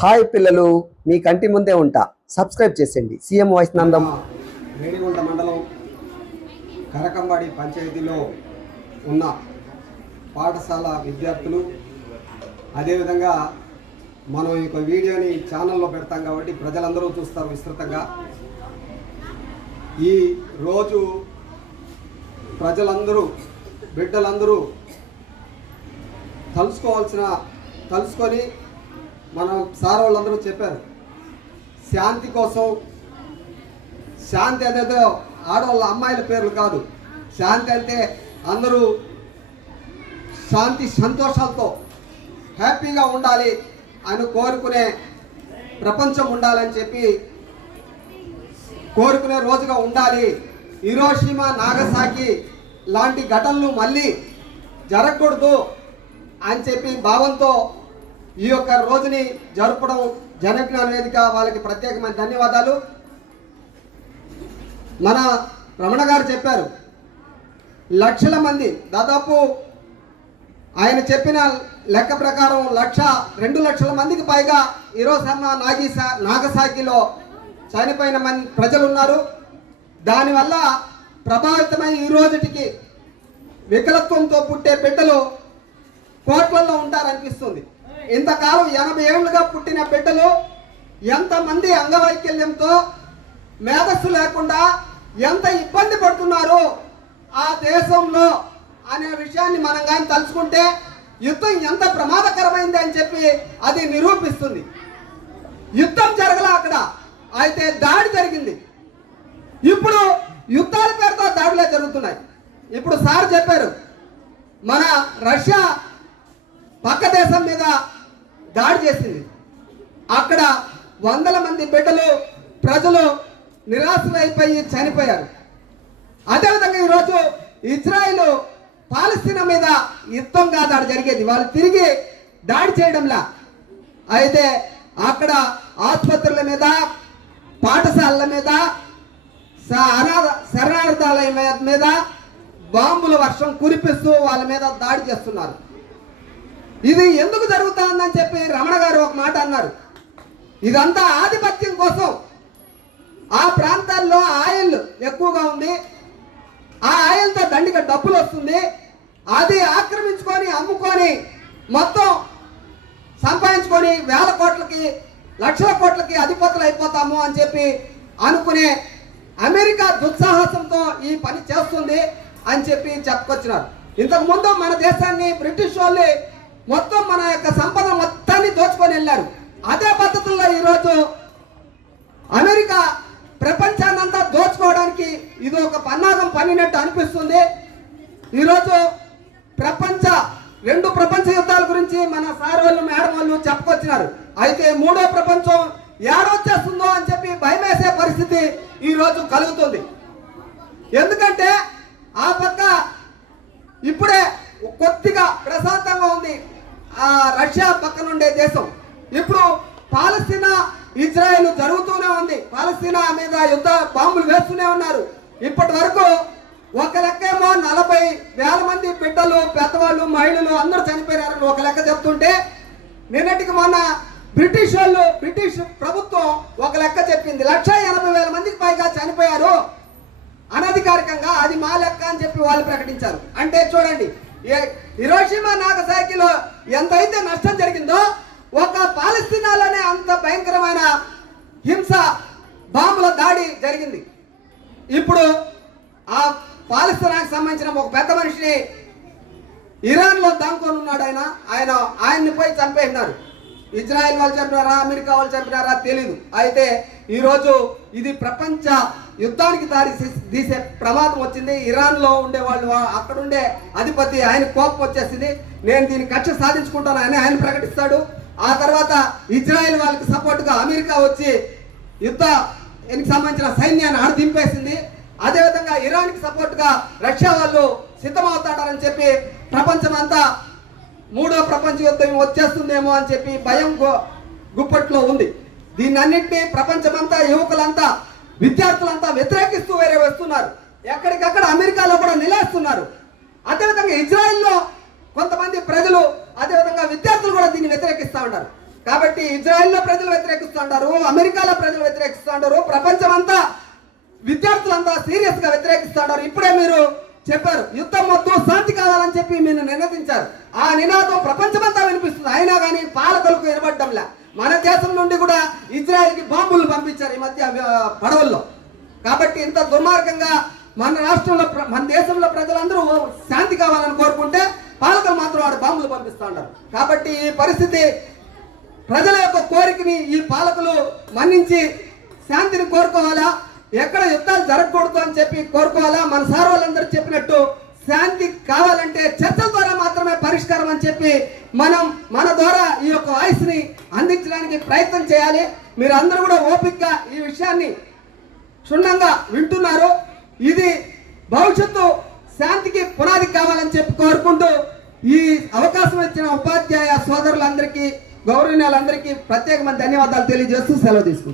Hi పిల్లలు మీ కంటి ముందే ఉంటా. సబ్స్క్రైబ్ చేసేయండి. CM voice Nandam. రేణిగుంట మండలం కరకంబాడి పంచాయతీలో ఉన్న పాఠశాల విద్యార్థులు అదేవిధంగా మనం ఈ యొక్క వీడియోని ఛానల్లో పెడతాం కాబట్టి ప్రజలందరూ చూస్తారు విస్తృతంగా. ఈ రోజు ప్రజలందరూ బిడ్డలందరూ తలుసుకోవాల్సిన తలుసుకొని మన సార్ వాళ్ళందరూ చెప్పారు. శాంతి కోసం శాంతి అనేది ఆడవాళ్ళ అమ్మాయిల పేర్లు కాదు. శాంతి అంటే అందరూ శాంతి సంతోషాలతో హ్యాపీగా ఉండాలి అని కోరుకునే ప్రపంచం ఉండాలని చెప్పి కోరుకునే రోజుగా ఉండాలి. ఇరోషిమా నాగసాకి లాంటి ఘటనలు మళ్ళీ జరగకూడదు అని చెప్పి భావంతో ఈ యొక్క రోజుని జరపడం జనజ్ఞాన వేదిక వాళ్ళకి ప్రత్యేకమైన ధన్యవాదాలు. మన రమణ గారు చెప్పారు లక్షల మంది దాదాపు ఆయన చెప్పిన లెక్క ప్రకారం లక్ష రెండు లక్షల మందికి పైగా ఈరోజు నాగి నాగసాకిలో చనిపోయిన మంది ప్రజలు ఉన్నారు దానివల్ల ప్రభావితమై ఈ రోజుటికి వికలత్వంతో పుట్టే బిడ్డలు కోట్లలో ఉంటారనిపిస్తుంది. ఇంతకాలం ఎనభై ఏళ్ళుగా పుట్టిన బిడ్డలు ఎంతమంది అంగవైకల్యంతో మేధస్సు లేకుండా ఎంత ఇబ్బంది పడుతున్నారు ఆ దేశంలో అనే విషయాన్ని మనం కానీ తలుచుకుంటే యుద్ధం ఎంత ప్రమాదకరమైంది అని చెప్పి అది నిరూపిస్తుంది. యుద్ధం జరగల అక్కడ. అయితే దాడి జరిగింది. ఇప్పుడు యుద్ధాల పేరుతో దాడులే జరుగుతున్నాయి. ఇప్పుడు సార్ చెప్పారు మన రష్యా పక్క దేశం మీద దాడి చేసింది. అక్కడ వందల మంది బిడ్డలు ప్రజలు నిరాశలైపోయి చనిపోయారు. అదేవిధంగా ఈరోజు ఇజ్రాయిల్ పాలస్తీనా మీద యుద్ధంగా దాడి జరిగేది. వాళ్ళు తిరిగి దాడి చేయడంలా. అయితే అక్కడ ఆసుపత్రుల మీద పాఠశాలల మీద స- అనాథ శరణార్థాలయ మీద- మీద బాంబుల వర్షం కురిపిస్తూ వాళ్ళ మీద దాడి చేస్తున్నారు. ఇది ఎందుకు జరుగుతుందని చెప్పి రమణ గారు ఒక మాట అన్నారు. ఇదంతా ఆధిపత్యం కోసం ఆ ప్రాంతాల్లో ఆయిల్ ఎక్కువగా ఉంది. ఆ ఆయిల్తో దండిగా డబ్బులు వస్తుంది. అది ఆక్రమించుకొని అమ్ముకొని మొత్తం సంపాదించుకొని వేల కోట్లకి లక్షల కోట్లకి అధిపతులు అయిపోతాము అని చెప్పి అనుకునే అమెరికా దుస్సాహసంతో ఈ పని చేస్తుంది అని చెప్పి చెప్పుకొచ్చినారు. ఇంతకుముందు మన దేశాన్ని బ్రిటిష్ వాళ్ళు మొత్తం మన యొక్క సంపద మొత్తాన్ని దోచుకొని వెళ్ళారు. అదే పద్ధతుల్లో ఈరోజు అమెరికా ప్రపంచాన్నంతా దోచుకోవడానికి ఇది ఒక పన్నాగం పన్నినట్టు అనిపిస్తుంది. ఈరోజు ప్రపంచ రెండు ప్రపంచ యుద్ధాల గురించి మన సార్ వాళ్ళు మేడం వాళ్ళు చెప్పుకొచ్చినారు. అయితే మూడో ప్రపంచం ఏడొచ్చేస్తుందో అని చెప్పి భయమేసే పరిస్థితి ఈరోజు కలుగుతుంది. ఎందుకంటే ఆ పక్క ఇప్పుడే కొద్దిగా ప్రశాంతంగా ఉంది ఆ రష్యా పక్కన ఉండే దేశం. ఇప్పుడు పాలస్తీనా ఇజ్రాయెల్ జరుగుతూనే ఉంది. పాలస్తీనా మీద యుద్ధ బాంబులు వేస్తూనే ఉన్నారు. ఇప్పటి వరకు ఒక లెక్కేమో నలభై వేల మంది బిడ్డలు పెద్దవాళ్ళు మహిళలు అందరూ చనిపోయారని ఒక లెక్క చెప్తుంటే నిన్నటికి మొన్న బ్రిటిష్ వాళ్ళు బ్రిటిష్ ప్రభుత్వం ఒక లెక్క చెప్పింది. లక్ష ఎనభై వేల మందికి పైగా చనిపోయారు. అనధికారికంగా అది మా లెక్క అని చెప్పి వాళ్ళు ప్రకటించారు. అంటే చూడండి ఏ- హిరోషిమా నాగసాకిలో ఎంతైతే నష్టం జరిగిందో ఒక పాలస్తీనాలోనే అంత భయంకరమైన హింస బాంబుల దాడి జరిగింది. ఇప్పుడు ఆ పాలస్తీనాకి సంబంధించిన ఒక పెద్ద మనిషిని ఇరాన్లో దాంకొని ఉన్నాడు ఆయన. ఆయన ఆయన్ని పోయి చంపేసినారు. ఇజ్రాయెల్ వాళ్ళు చంపినారా అమెరికా వాళ్ళు చంపినారా తెలీదు. అయితే ఈరోజు ఇది ప్రపంచ యుద్ధానికి దారి తీసే- ప్రమాదం వచ్చింది. ఇరాన్లో ఉండే వాళ్ళు అక్కడుండే అధిపతి ఆయన కోపం వచ్చేసింది. నేను దీని కక్ష సాధించుకుంటాను అని ఆయన ప్రకటిస్తాడు. ఆ తర్వాత ఇజ్రాయెల్ వాళ్ళకి సపోర్ట్గా అమెరికా వచ్చి యుద్ధ దీనికి సంబంధించిన సైన్యాన్ని ఆడదింపేసింది అదేవిధంగా ఇరాన్కి సపోర్ట్గా రష్యా వాళ్ళు సిద్ధమవుతాడని చెప్పి ప్రపంచం అంతా మూడో ప్రపంచ యుద్ధం వచ్చేస్తుందేమో అని చెప్పి భయం గుప్పట్లో ఉంది. దీన్నన్నింటినీ ప్రపంచమంతా యువకులంతా విద్యార్థులంతా వ్యతిరేకిస్తూ వేరే వస్తున్నారు. ఎక్కడికక్కడ అమెరికాలో కూడా నిలేస్తున్నారు అదేవిధంగా ఇజ్రాయెల్లో కొంతమంది ప్రజలు అదేవిధంగా విద్యార్థులు కూడా దీన్ని వ్యతిరేకిస్తూ ఉన్నారు. కాబట్టి ఇజ్రాయెల్లో ప్రజలు వ్యతిరేకిస్తుంటారు అమెరికాలో ప్రజలు వ్యతిరేకిస్తుంటారు ప్రపంచమంతా విద్యార్థులంతా సీరియస్గా ఇప్పుడే మీరు చెప్పారు యుద్ధం వద్దు శాంతి కావాలని చెప్పి మీరు నినదించారు. ఆ నినాదం ప్రపంచమంతా వినిపిస్తుంది. అయినా కానీ పాలకులకు వినబడ్డంలే. మన దేశం నుండి కూడా ఇజ్రాయెల్కి బాంబులు పంపించారు ఈ మధ్య పడవల్లో. కాబట్టి ఇంత దుర్మార్గంగా మన రాష్ట్రంలో ప్ర- మన దేశంలో ప్రజలందరూ శాంతి కావాలని కోరుకుంటే పాలకులు మాత్రం వాడు బాంబులు పంపిస్తూ ఉంటారు కాబట్టి ఈ పరిస్థితి ప్రజల యొక్క కోరికని ఈ పాలకులు మన్నించి శాంతిని కోరుకోవాలా? ఎక్కడ యుద్ధాలు జరగకూడదు అని చెప్పి కోరుకోవాలా? మన సార్ వాళ్ళందరూ చెప్పినట్టు శాంతి కావాలంటే చర్చల ద్వారా మాత్రమే పరిష్కారం అని చెప్పి మనం మన ద్వారా ఈ యొక్క వాయిస్ని అందించడానికి ప్రయత్నం చేయాలి. మీరు అందరూ కూడా ఓపికగా ఈ విషయాన్ని క్షుణ్ణంగా వింటున్నారు. ఇది భవిష్యత్తు శాంతికి పునాది కావాలని చెప్పి కోరుకుంటూ ఈ అవకాశం ఇచ్చిన ఉపాధ్యాయ సోదరులందరికీ గౌరవనీయులందరికీ ప్రత్యేకమైన ధన్యవాదాలు తెలియజేస్తూ సెలవు తీసుకుంటున్నాను.